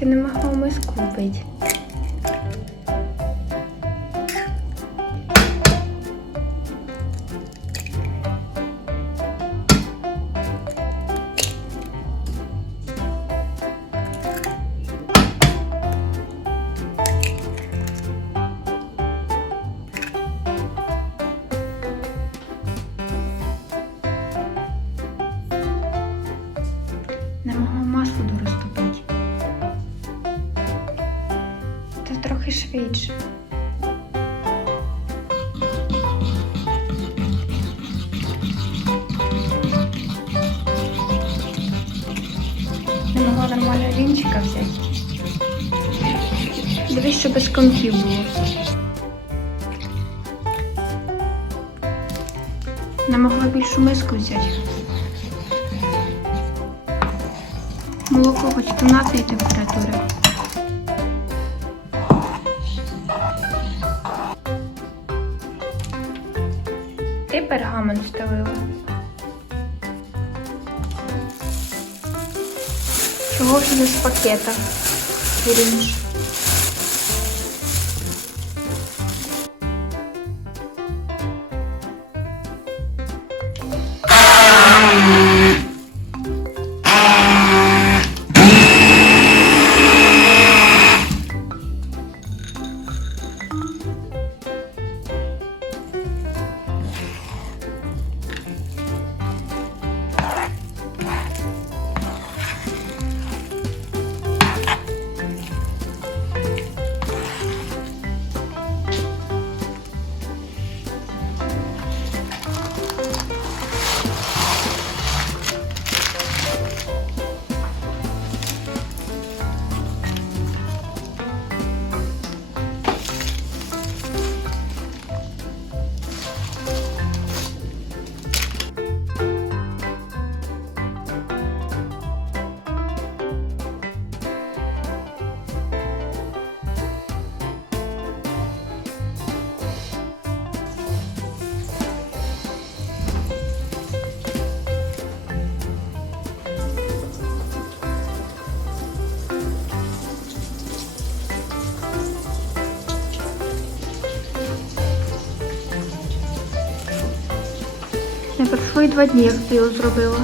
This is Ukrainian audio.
Ти не могла миску купити. Трохи швидше. Не могла нормально вінчика взяти. Дивись, що без комків було. Не могла більшу миску взяти. Молоко хоч кімнатної температури. Ти пергамент вставила. Чого ж не з пакета? Вірніш. Пройшло й два дні, як його зробила.